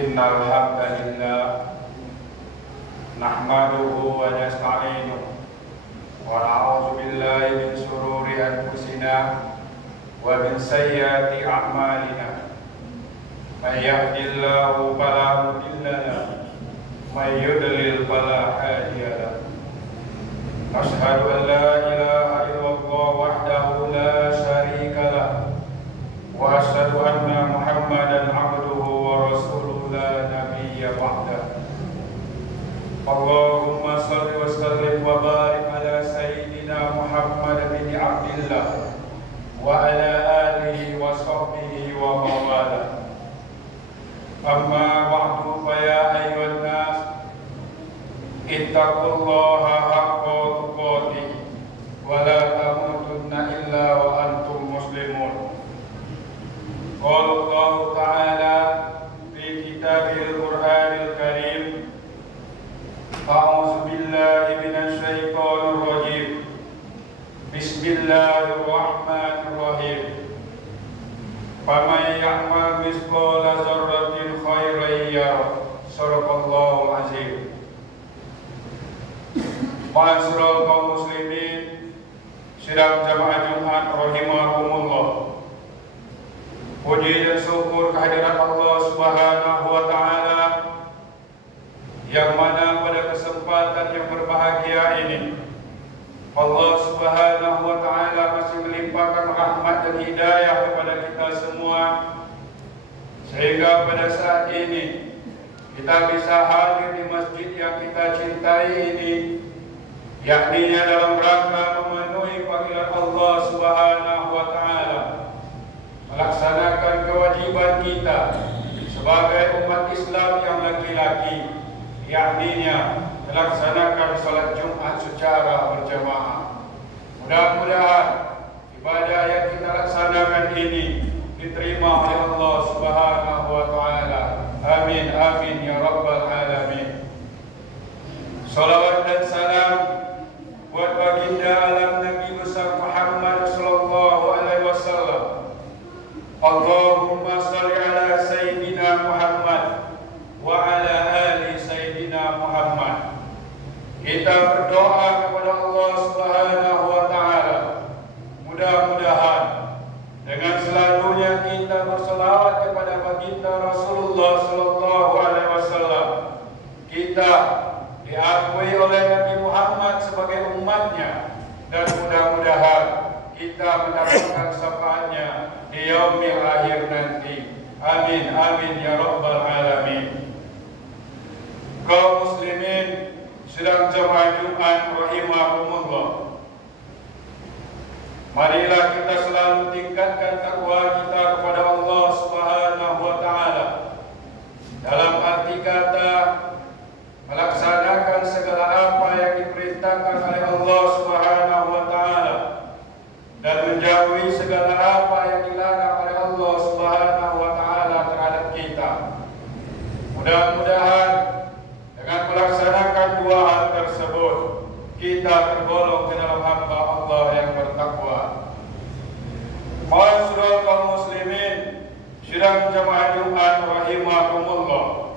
إن الحمد لله نحمده ونستعينه ونعوذ بالله من شرور أنفسنا ومن سيئات أعمالنا من يهد الله فلا مضل له ومن يضلل فلا هادي له أشهد أن لا إله إلا الله وحده لا شريك له وأشهد أن محمدا عبده ورسوله لا نبي بعده اللهم صل وسلم وبارك على سيدنا محمد بن عبد الله وعلى آله وصحبه ومن والاه أما بعد فيا أيها الناس اتقوا الله حق تقاته ولا تموتن إلا وأنتم مسلمون. قال الله تعالى في كتابه القرآن الكريم أعوذ بالله من الشيطان الرجيم بسم الله الرحمن الرحيم فمن يعمل مثقال ذرة خيرا يره صدق الله العظيم. Ma'asyiral kaum muslimin sidang jamaah Jumat rahimakumullah. Puji dan syukur kehadirat Allah Subhanahu wa taala yang mana pada kesempatan yang berbahagia ini Allah Subhanahu wa taala masih melimpahkan rahmat dan hidayah kepada kita semua sehingga pada saat ini kita bisa hadir di masjid yang kita cintai ini, yakni dalam rangka memenuhi panggilan Allah Subhanahu wa taala, melaksanakan kewajiban kita sebagai umat Islam yang laki-laki, yakni melaksanakan salat Jumat secara berjamaah. Mudah-mudahan ibadah yang kita laksanakan ini diterima oleh Allah Subhanahu wa taala. Amin amin ya rabbal alamin. Salawat dan salam buat baginda alam Nabi besar Muhammad sallallahu alaihi wasallam. Allahumma shalli ala sayyidina Muhammad wa ala ali sayyidina Muhammad. Kita berdoa kepada Allah Subhanahu wa taala, mudah-mudahan dengan selalunya kita berselawat kepada baginda Rasulullah sallallahu alaihi wasallam, kita diakui oleh Nabi Muhammad sebagai umatnya, dan mudah-mudahan kita mendapatkan syafaatnya di yaumil akhir nanti. Amin amin ya rabbal alamin. Kaum muslimin sedang jemaah Jumat rahimakumullah, marilah kita selalu tingkatkan takwa kita kepada Allah Subhanahu wa taala dalam arti kata melaksanakan segala apa yang diperintahkan oleh Allah Subhanahu wa taala dan menjauhi segala apa yang dilarang oleh Allah Subhanahu wa taala terhadap kita. Mudah-mudahan dengan melaksanakan dua hal tersebut kita tergolong ke dalam hamba Allah yang bertakwa. Ma'asyiral kaum muslimin sidang jamaah Jumat rahimakumullah,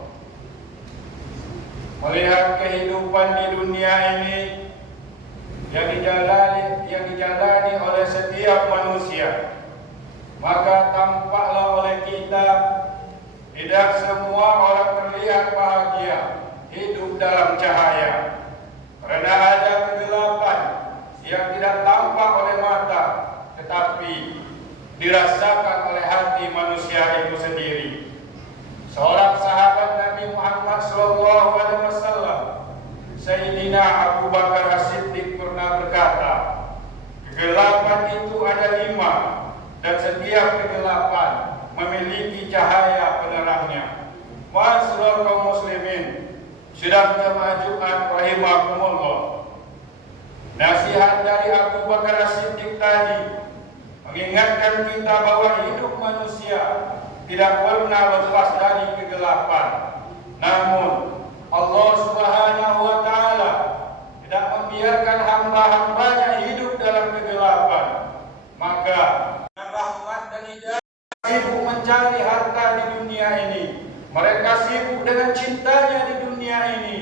melihat kehidupan di dunia ini yang dijalani oleh setiap manusia, maka tampaklah oleh kita tidak semua orang terlihat bahagia hidup dalam cahaya, karena ada kegelapan yang tidak tampak oleh mata tetapi dirasakan oleh hati manusia itu sendiri. Seorang sahabat Nabi Muhammad SAW, Sayyidina Abu Bakar As-Siddiq pernah berkata, kegelapan itu ada 5 dan setiap kegelapan memiliki cahaya penerangnya. Ma'asyiral kaum muslimin sidang jemaah Jumat rahimakumullah, nasihat dari Abu Bakar As-Siddiq tadi mengingatkan kita bahwa hidup manusia tidak pernah lepas dari kegelapan. Namun Allah Subhanahu wa taala tidak membiarkan hamba-hambanya hidup dalam kegelapan. Maka rahmat dan hidayah sibuk mencari harta di dunia ini. Mereka sibuk dengan cintanya di dunia ini,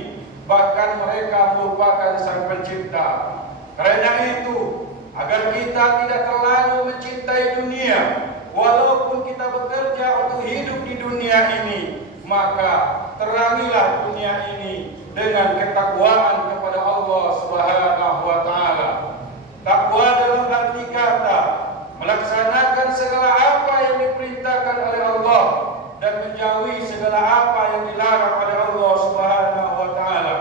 bahkan mereka melupakan Sang Pencipta. Karena itu, agar kita tidak terlalu mencintai dunia, walaupun kita bekerja untuk hidup di dunia ini, maka terangilah dunia ini dengan ketakwaan kepada Allah Subhanahu wa taala. Takwa dalam arti kata melaksanakan segala apa yang diperintahkan oleh Allah dan menjauhi segala apa yang dilarang oleh Allah Subhanahu wa taala.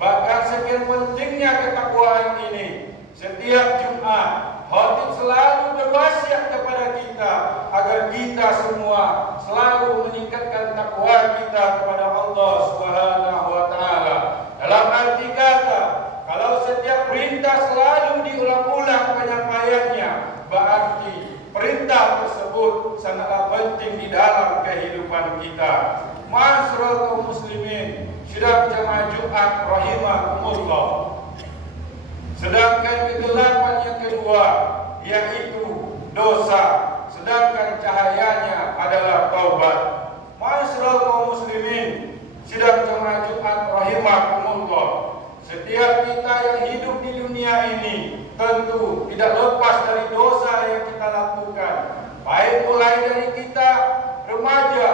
Bahkan sekian pentingnya ketakwaan ini, setiap Jumat khatib selalu berwasiat kepada kita agar kita semua selalu meningkatkan takwa kita kepada Allah Subhanahu wa taala. Dalam arti kata, kalau setiap perintah selalu diulang-ulang penyampaiannya, berarti perintah tersebut sangatlah penting di dalam kehidupan kita. Ma'asyiral kaum muslimin, sidang jamaah Jumat rahimakumullah. Sedangkan kegelapan yang kedua yaitu dosa, sedangkan cahayanya adalah taubat. Ma'asyiral kaum muslimin, sidang jamaah Jumat rahimakumullah. Setiap kita yang hidup di dunia ini tentu tidak lepas dari dosa yang kita lakukan. Baik mulai dari kita remaja,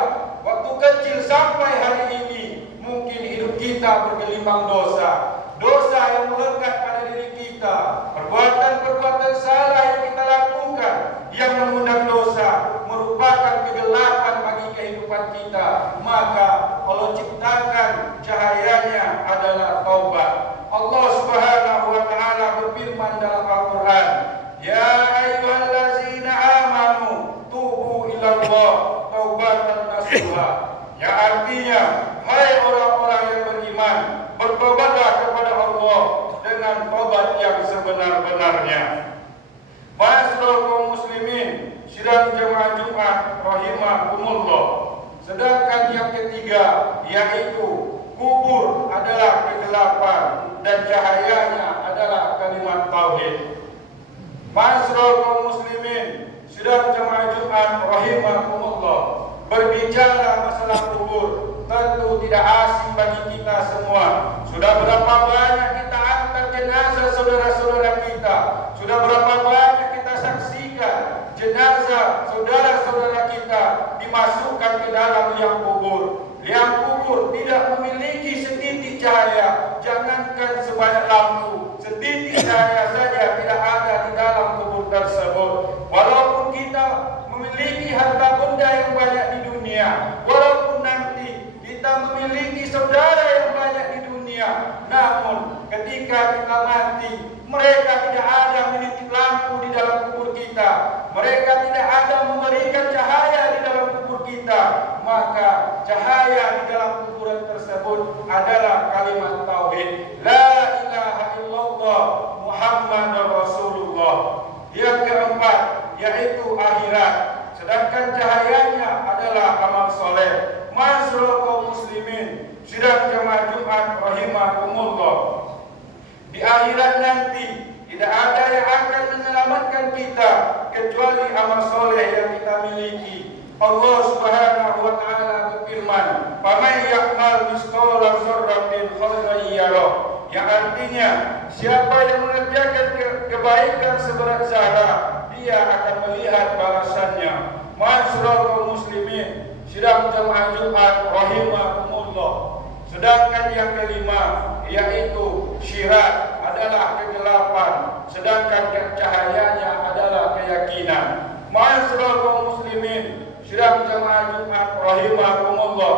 waktu kecil sampai hari ini, mungkin hidup kita bergelimang dosa. Dosa yang melekat pada diri kita, perbuatan-perbuatan salah yang kita lakukan yang mengundang dosa merupakan kegelapan bagi kehidupan kita. Maka Allah ciptakan cahayanya adalah taubat. Allah Subhanahu wa taala berfirman dalam Al-Qur'an, "Ya ayyuhallazina amanu tubu ilallah taubatan nasuha." Yang artinya, hai orang-orang yang beriman, bertobatlah kepada Allah dengan tobat yang sebenar-benarnya. Ma'asyiral kaum muslimin, sidang jemaah Jumat rahimakumullah. Sedangkan yang ketiga yaitu kubur adalah kegelapan dan cahayanya adalah kalimat tauhid. Ma'asyiral kaum muslimin, sidang jemaah Jumat rahimakumullah. Berbicara masalah kubur tentu tidak asing bagi kita semua. Sudah berapa banyak kita antar jenazah saudara-saudara kita, sudah berapa banyak kita saksikan jenazah saudara-saudara kita dimasukkan ke dalam liang kubur. Liang kubur tidak memiliki setitik cahaya, jangankan sebanyak lampu, setitik cahaya saja tidak ada di dalam kubur tersebut. Walaupun kita memiliki harta benda yang banyak di dunia, walaupun nanti kita memiliki saudara yang banyak di dunia, namun ketika kita mati, mereka tidak ada menitip lampu di dalam kubur kita, mereka tidak ada memberikan cahaya di dalam kubur kita, maka cahaya di dalam kuburan tersebut adalah kalimat tauhid, la ilaha illallah Muhammadur Rasulullah. Yang keempat yaitu akhirat, sedangkan cahayanya adalah amal soleh. Ma'asyiral kaum muslimin, sidang jemaah Jumat rahimakumullah. Di akhirat nanti tidak ada yang akan menyelamatkan kita kecuali amal soleh yang kita miliki. Allah Subhanahu wa taala berfirman, "Faman ya'mal mithqala dzarratin khairan yarah." Yang artinya, siapa yang mengerjakan kebaikan seberat zarah, dia akan melihat balasannya. Ma'asyiral kaum muslimin, sidang jemaah Jumat rahimakumullah. Sedangkan yang kelima yaitu syirat adalah kegelapan, sedangkan cahayanya adalah keyakinan. Ma'asyiral kaum muslimin, sidang jemaah Jumat rahimakumullah.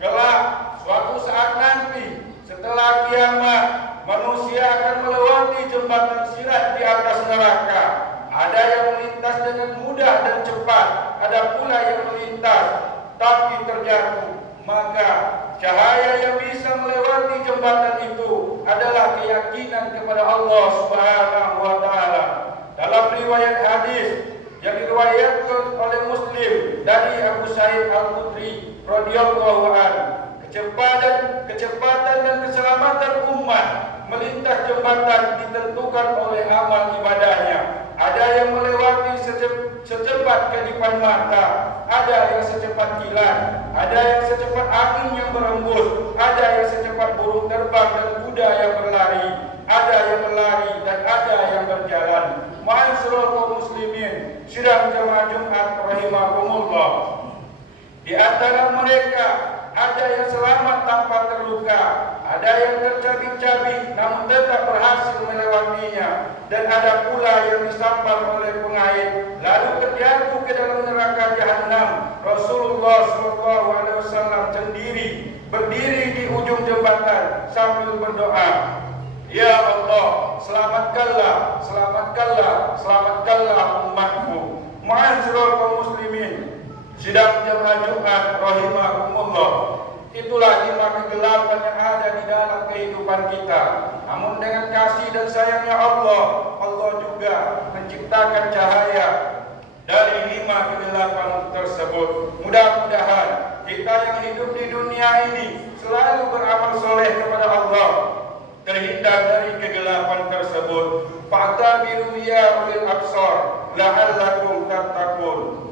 Kelak suatu saat nanti setelah kiamat, manusia akan melewati jembatan sirat di atas neraka. Ada yang melintas dengan mudah dan cepat, ada pula yang melintas tapi terjatuh. Maka cahaya yang bisa melewati jembatan itu adalah keyakinan kepada Allah Subhanahu wa taala. Dalam riwayat hadis yang diriwayatkan oleh Muslim dari Abu Sa'id Al-Khudri radhiyallahu anhu, kecepatan dan keselamatan umat melintas jembatan ditentukan oleh amal ibadahnya. Ada yang melewati sejengkal secepat kedipan mata, ada yang secepat kilat, ada yang secepat angin yang berembus, ada yang secepat burung terbang dan kuda yang berlari, ada yang berlari dan ada yang berjalan. Ma'asyiral kaum muslimin, sidang jemaah Jumat rahimakumullah. Di antara mereka ada yang selamat tanpa terluka, ada yang tercabik-cabik namun tetap berhasil melewatinya, dan ada pula yang disambar oleh pengait lalu terjatuh ke dalam neraka jahanam. Rasulullah SAW sendiri berdiri di ujung jembatan sambil berdoa, "Ya Allah, selamatkanlah, selamatkanlah, selamatkanlah umatku." Ma'asyiral kaum muslimin, sidang jemaah Jumat rahimakumullah, itulah 5 kegelapan yang ada di dalam kehidupan kita. Namun dengan kasih dan sayangnya Allah, Allah juga menciptakan cahaya dari 5 kegelapan tersebut. Mudah-mudahan kita yang hidup di dunia ini selalu beramal soleh kepada Allah, terhindar dari kegelapan tersebut. Fa'tabiru ya ulil absar la'allakum tattaqun.